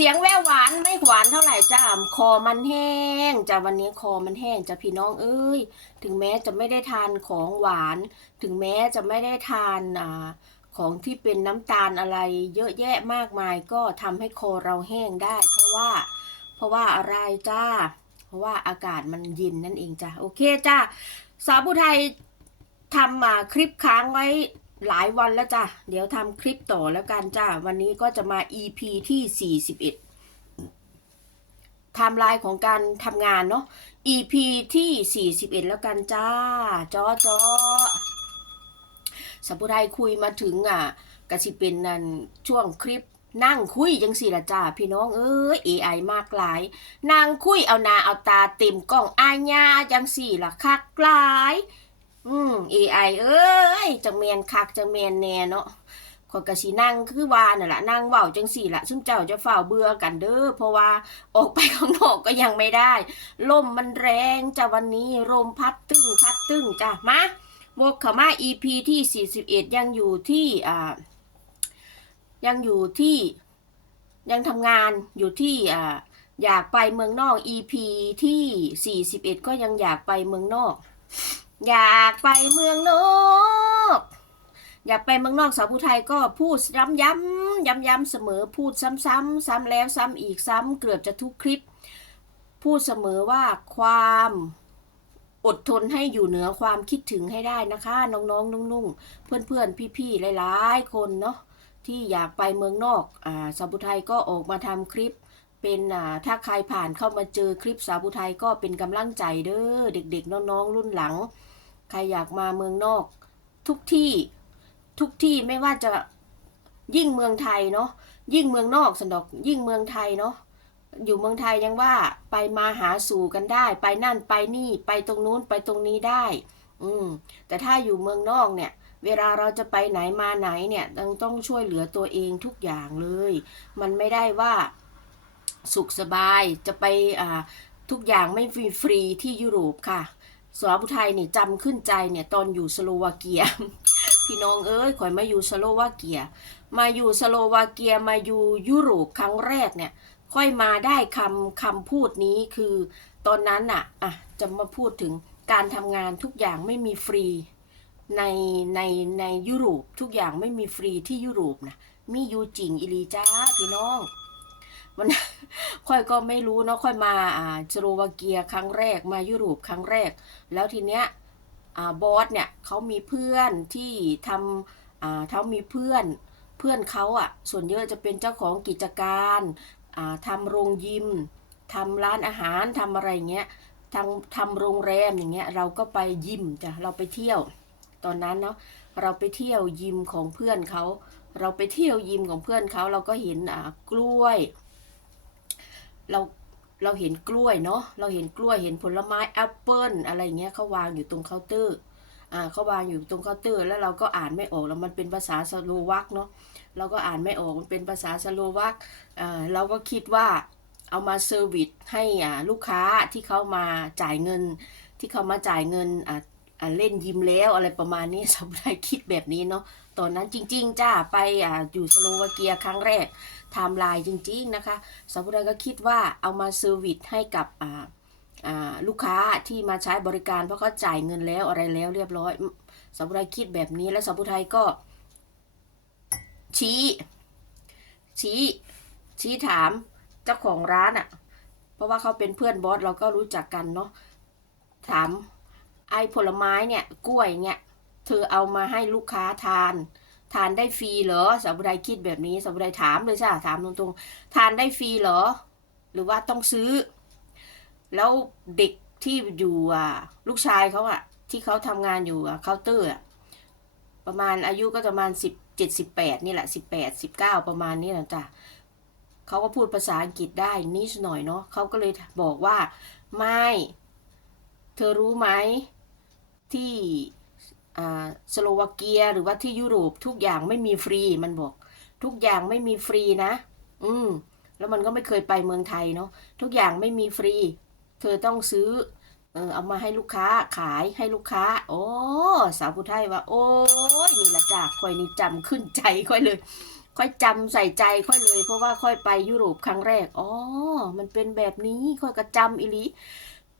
เสียงแววหวานไม่หวานเท่าไหร่จ้าคอมันแห้งจ้าวันนี้คอมันแห้งจ้าพี่น้องเอ้ย ถึงแม้จะไม่ได้ทานของหวาน ถึงแม้จะไม่ได้ทานอ่าของที่เป็นน้ำตาลอะไรเยอะแยะมากมายก็ทำให้คอเราแห้งได้ เพราะว่า เพราะว่าอะไรจ้า เพราะว่าอากาศมันเย็นนั่นเองจ้าโอเคจ้าสาวผู้ไทยทำมาคลิปค้างไว้ หลายวันแล้วจ้ะ เดี๋ยวทำคลิปต่อแล้วกันจ้าวันนี้ก็จะมา EP ที่ 41ไทม์ไลน์ของการทำงานเนาะ EP ที่ 41 แล้วกันจ้า จอจอสาวผู้ไทยคุยมาถึงอะกสิเป็นนั่นช่วงคลิปนั่งคุยจังสี่ละจ้าพี่น้องเอ้ย AI มากหลายนางคุยเอานาเอาตาเต็มกล้องอาญาจังสี่ละคักหลาย อืม AI เอ้ยจังแมนคักจังแมนแน่เนาะขอยกะสินั่งคือว่าน่ะละนั่งเว้าจังสี่ละซึ่งเจ้าจะเฝ้าเบื่อกันเด้อเพราะว่าออกไปข้างนอกก็ยังไม่ได้ ลมมันแรงจ้ะวันนี้ลมพัดตึ้งพัดตึ้งจ้ะมาวกข้ามา EP ที่ 41 ยังอยู่ที่อ่ายังอยู่ที่ยังทำงานอยู่ที่อ่าอยากไปเมืองนอก EP ที่ 41 ก็ยังอยากไปเมืองนอก อยากไปเมืองนอกอยากไปเมืองนอกสาวผู้ไทยก็พูดย้ำย้ำย้ำย้ำๆเสมอพูดซ้ำๆซ้ำแล้วซ้ำอีกซ้ำเกือบจะทุกคลิป พูดเสมอว่าความอดทนให้อยู่เหนือความคิดถึงให้ได้นะคะ น้องๆนุ่งๆเพื่อนๆพี่ๆหลายๆ คนเนาะที่อยากไปเมืองนอกอ่าสาวผู้ไทยก็ออกมาทำคลิปเป็นถ้าใครผ่านเข้ามาเจอคลิปสาวผู้ไทยก็เป็นกำลังใจเด้อเด็กๆ น้องๆรุ่นหลัง ใครอยากมาเมืองนอก ทุกที่ทุกที่ไม่ว่าจะยิ่งเมืองไทยเนาะยิ่งเมืองนอกสันดอกยิ่งเมืองไทยเนาะอยู่เมืองไทยยังว่าไปมาหาสู่กันได้ ไปนั่นไปนี่ไปตรงนู้นไปตรงนี้ได้ อืมแต่ถ้าอยู่เมืองนอกเนี่ย เวลาเราจะไปไหนมาไหนเนี่ยต้องต้องช่วยเหลือตัวเองทุกอย่างเลย มันไม่ได้ว่าสุขสบายจะไปอ่าทุกอย่างไม่ฟรีฟรีที่ยุโรปค่ะ สาวผู้ไทยเนี่ยจำขึ้นใจเนี่ยตอนอยู่สโลวาเกีย พี่น้องเอ้ยข่อยมาอยู่สโลวาเกีย มาอยู่สโลวาเกียมาอยู่ยุโรปครั้งแรกเนี่ย ค่อยมาได้คำคำพูดนี้คือตอนนั้นน่ะอะจะมาพูดถึงการทำงานทุกอย่างไม่มีฟรีในในในยุโรปทุกอย่างไม่มีฟรีที่ยุโรปนะมีอยู่จริงอิลีจ้าพี่น้อง มันค่อยก็ไม่รู้เนาะค่อยมาอ่าสโลวาเกียครั้งแรกมายุโรปครั้งแรก แล้วทีเนี้ยอ่าบอสเนี่ยเขามีเพื่อนที่ทำอ่าเขามีเพื่อนเพื่อนเขาอะส่วนเยอะจะเป็นเจ้าของกิจการอ่าทำโรงยิมทำร้านอาหารทำอะไรเงี้ยทำทำโรงแรมอย่างเงี้ยเราก็ไปยิมจ้ะเราไปเที่ยว ตอนนั้นเนาะเราไปเที่ยวยิมของเพื่อนเขาเราไปเที่ยวยิมของเพื่อนเขาเราก็เห็นอ่ากล้วย เราเราเห็นกล้วยเนาะเราเห็นกล้วยเห็นผลไม้แอปเปิลอะไรเงี้ยเขาวางอยู่ตรงเคาน์เตอร์อ่าเขาวางอยู่ตรงเคาน์เตอร์ แล้วเราก็อ่านไม่ออกแล้วมันเป็นภาษาสโลวักเนาะเราก็อ่านไม่ออกมันเป็นภาษาสโลวักอ่าเราก็คิดว่าเอามาเซอร์วิสให้อ่าลูกค้าที่เขามาจ่ายเงิน ที่เขามาจ่ายเงินอ่าเล่นยิมแล้วอะไรประมาณนี้สำหรับคิดแบบนี้เนาะ ตอนนั้นจริง ๆ จ้าไปอ่าอยู่สโลวาเกียครั้งแรกไทม์ไลน์จริง ๆ นะคะสาวผู้ใดก็คิดว่าเอามาเซอร์วิสให้กับอ่าอ่าลูกค้าที่มาใช้บริการเพราะเขาจ่ายเงินแล้วอะไรแล้วเรียบร้อยสาวผู้ใดคิดแบบนี้แล้วสาวผู้ไทยก็ ชี้ ชี้ ชี้ถามเจ้าของร้านอะ่ะ เพราะว่าเขาเป็นเพื่อนบอสเราก็รู้จักกันเนาะถามไอ้ผลไม้เนี่ย กล้วยเนี่ย เธอเอามาให้ลูกค้าทาน ทานได้ฟรีเหรอสาวบุไดคิดแบบนี้สาวบุไดถามเลยจ้ะถามตรงๆ ทานได้ฟรีเหรอ หรือว่าต้องซื้อ แล้วเด็กที่อยู่อะลูกชายเขาอะที่เขาทำงานอยู่อะเคาน์เตอร์อะประมาณอายุก็ประมาณสิบเจ็ดสิบแปดนี่แหละสิบแปดสิบเก้าประมาณนี้แหละจ้ะเขาก็พูดภาษาอังกฤษได้นิดหน่อยเนาะเขาก็เลยบอกว่าไม่ เธอรู้ไหมที่ สโลวาเกียหรือว่าที่ยุโรปทุกอย่างไม่มีฟรีมันบอก ทุกอย่างไม่มีฟรีนะ อืม แล้วมันก็ไม่เคยไปเมืองไทยเนาะทุกอย่างไม่มีฟรี เธอต้องซื้อ เออเอามาให้ลูกค้าขายให้ลูกค้า โอ้สาวผู้ไทยว่า โอ้ยนี่ละจ้ะค่อยนี่จำขึ้นใจค่อยเลย ค่อยจำใส่ใจค่อยเลย เพราะว่าค่อยไปยุโรปครั้งแรกอ๋อมันเป็นแบบนี้ค่อยก็จำอีหลี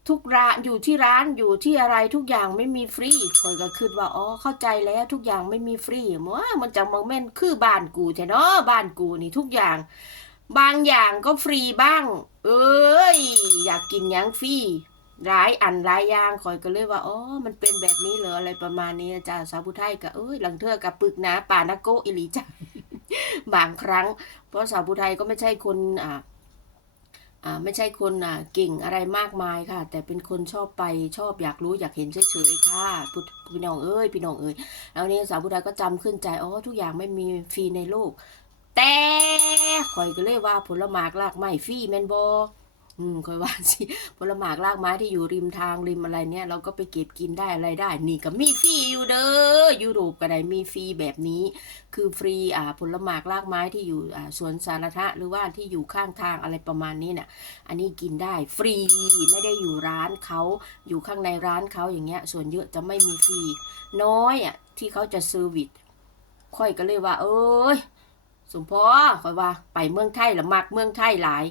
ทุกร้านอยู่ที่ร้านอยู่ที่อะไรทุกอย่างไม่มีฟรีคอยก็คิดว่าอ๋อเข้าใจแล้วทุกอย่างไม่มีฟรีว้ามันจังมองแม่นคือบ้านกูแท้เนาะบ้านกูนี่ทุกอย่าง บางอย่างก็ฟรีบ้าง เอ้ยอยากกินยังฟรีร้ายอันร้ายอย่างคอยก็เลยว่าอ๋อมันเป็นแบบนี้เหรออะไรประมาณนี้นะจ้าสาวผู้ไทยก็เอ้ยหลังเทือกับปึกนะป่านาโกอิลีจ้าบางครั้ง เพราะสาวผู้ไทยก็ไม่ใช่คนอ่าอ่า ไม่ใช่คนอ่าเก่งอะไรมากมายค่ะ แต่เป็นคนชอบไปชอบอยากรู้อยากเห็นเฉยๆค่ะพุทพี่น้องเอ้ยพี่น้องเอ้ยแล้วนี่สาวผู้ไทยก็จำขึ้นใจอ๋อทุกอย่างไม่มีฟรีในโลก แต่คอยก็เลยว่าผลหมากลากไม้ฟรีแม่นบอ มข่อยว่าสิผลหมากลากไม้ที่อยู่ริมทางริมอะไรเนี่ย เราก็ไปเก็บกินได้อะไรได้ นี่ก็มีฟรีอยู่เด้อยุโรปก็ได้มีฟรีแบบนี้ คือฟรีอ่าผลหมากลากไม้ที่อยู่อ่าสวนสาธารณะหรือว่าที่อยู่ข้างทางอะไรประมาณนี้เนี่ยอันนี้กินได้ฟรีไม่ได้อยู่ร้านเขาอยู่ข้างในร้านเขาอย่างเงี้ย ส่วนเยอะจะไม่มีฟรีน้อยอะที่เขาจะเซอร์วิสค่อยก็เลยว่า เอ้ยสมพอคอยว่า ไปเมืองไทยละมักเมืองไทยหลาย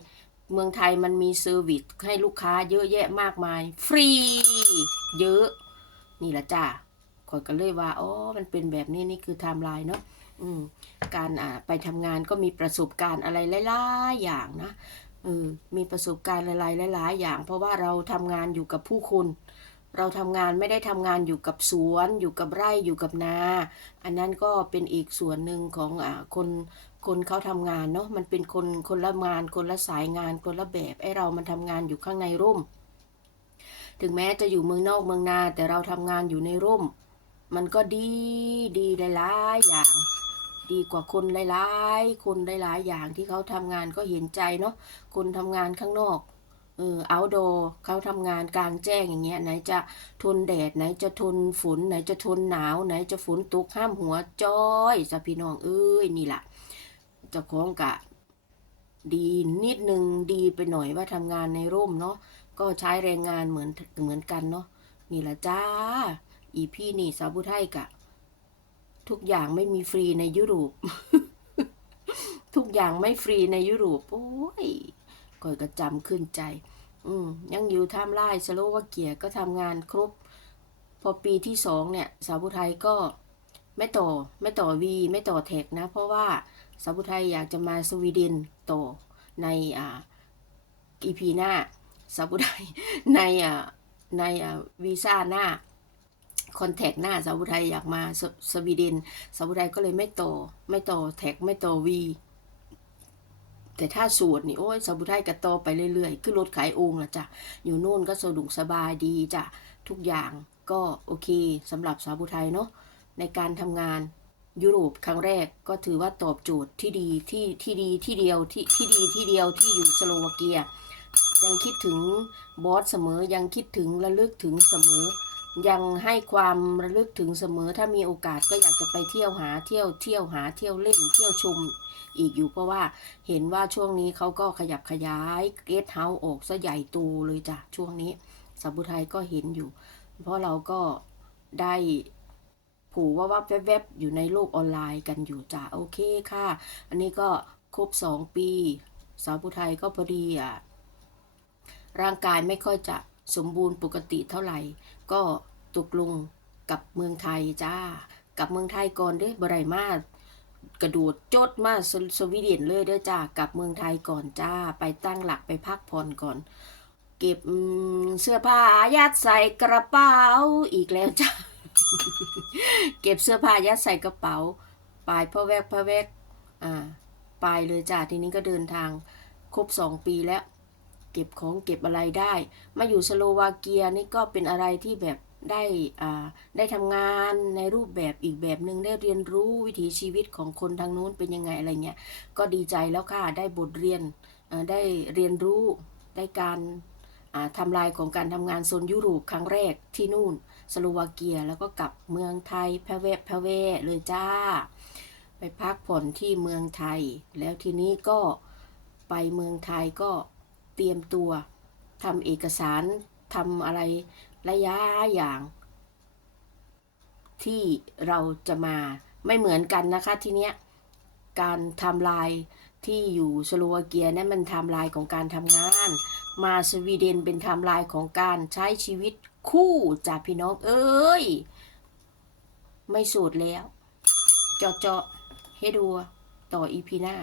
เมืองไทยมันมีเซอร์วิสให้ลูกค้าเยอะแยะมากมาย ฟรี เยอะ นี่แหละจ้าคอยก็เลยว่าอ๋อมันเป็นแบบนี้นี่คือไทม์ไลน์เนาะอืมการอ่าไปทำงานก็มีประสบการณ์อะไรหลายๆอย่างนะเออมีประสบการณ์หลายๆหลายๆอย่าง เพราะว่าเราทำงานอยู่กับผู้คน เราทำงานไม่ได้ทำงานอยู่กับสวน อยู่กับไร่อยู่กับนา อันนั้นก็เป็นอีกส่วนหนึ่งของอคนคนเขาทำงานเนาะมันเป็นคนคนละงานคนละสายงานคนละแบบไอ้เรามันทำงานอยู่ข้างในร่ม ถึงแม้จะอยู่เมืองนอกเมืองนาแต่เราทำงานอยู่ในร่ม มันก็ดีดีหลายๆอย่างดีกว่าคนหลายๆ คนหลายๆ อย่างที่เขาทำงานก็เห็นใจเนาะ คนทำงานข้างนอก เออเอาโดเขาทำงานกลางแจ้งอย่างเงี้ยไหนจะทนแดดไหนจะทนฝนไหนจะทนหนาว ไหนจะฝนตกห้ามหัวจ้อยสะพี่น้องเอ้ยนี่ล่ะเจ้าของกะดีนิดนึงดีไปหน่อยว่าทำงานในร่มเนาะก็ใช้แรงงานเหมือนเหมือนกันเนาะนี่ละจ้า อีพี่นี่สาวผู้ไทยกะ ทุกอย่างไม่มีฟรีในยุโรป ทุกอย่างไม่ฟรีในยุโรปโอ้ย ก่อยก็จำขึ้นใจ อืมยังอยู่ท่ามไร่สโลวาเกียก็ทำงานครบ พอปีที่สองเนี่ย สาวผู้ไทยก็ไม่ต่อไม่ต่อวีไม่ต่อแท็กนะ เพราะว่าสาวผู้ไทยอยากจะมาสวีเดนต่อในอ่าอีพีหน้าสาวผู้ไทยในอ่าในอ่าวีซ่าหน้าคอนแทคหน้าสาวผู้ไทยอยากมาสสวีเดนสาวผู้ไทยก็เลยไม่ต่อไม่ต่อแท็กไม่ต่อวี แต่ถ้าสูตรนี่โอ้ยสมุทัยกระโตอไปเรื่อยๆขึ้นรถขายองค์ละจ้ะอยู่นู่นก็สะดวกสบายดีจ้ะทุกอย่างก็โอเคสำหรับสาวบุไทยเนาะในการทำงานยุโรปครั้งแรกก็ถือว่าตอบโจทย์ที่ดีที่ที่ดีที่เดียวที่ที่ดีที่เดียวที่อยู่สโลวาเกีย ยังคิดถึงบอสเสมอยังคิดถึงระลึกถึงเสมอ ยังให้ความระลึกถึงเสมอถ้ามีโอกาสก็อยากจะไปเที่ยวหาเที่ยวเที่ยวหาเที่ยวเล่นเที่ยวชมอีกอยู่เพราะว่าเห็นว่าช่วงนี้เขาก็ขยับขยายเกสเฮาส์ออกซะใหญ่โตเลยจ้ะช่วงนี้สัมพุไทยก็เห็นอยู่ เพราะเราก็ได้ผูว่าว่าแวบๆอยู่ในโลกออนไลน์กันอยู่จ้ะโอเคค่ะ อันนี้ก็ครบสองปีสาวผู้ไทยก็พอดีอะร่างกายไม่ค่อยจะสมบูรณ์ปกติเท่าไหร่ ก็ ตกลงกับเมืองไทยจ้า กับเมืองไทยก่อนเด้บไรมากกระโดดโจดมาสสวีเดนเลยเด้อจ้ากับเมืองไทยก่อนจ้า ไปตั้งหลักไปพักผ่อนก่อน เก็บเสื้อผ้ายัดใส่กระเป๋าอีกแล้วจ้าเก็บเสื้อผ้ายัดใส่กระเป๋าปลายพ่อแวกพ่อแวกอ่าไปเลยจ้าทีนี้ก็เดินทางครบสองปีแล้ว เก็บของเก็บอะไรได้ มาอยู่สโลวาเกียนี่ก็เป็นอะไรที่แบบ ได้ได้ทำงานในรูปแบบอีกแบบหนึ่งได้เรียนรู้วิถีชีวิตของคนทางนู้นเป็นยังไงอะไรเงี้ยก็ดีใจแล้วค่ะได้บทเรียนได้เรียนรู้ได้การทำลายของการทำงานโซนยุโรปครั้งแรกที่นู่นสโลวาเกียแล้วก็กลับเมืองไทยแพะแวแพะแวเลยจ้า ไปพักผ่อนที่เมืองไทย แล้วทีนี้ก็ไปเมืองไทยก็เตรียมตัวทำเอกสารทำอะไร ระยะอย่าง ที่เราจะมาไม่เหมือนกันนะคะทีเนี้ยการทำลายที่อยู่สโลวาเกียนั่นมันทำลายของการทำงาน มาสวีเดนเป็นทำลายของการใช้ชีวิตคู่จ้าพี่น้องเอ้ย ไม่สูดแล้ว เจาะเจาะให้ดูต่ออีพีหน้า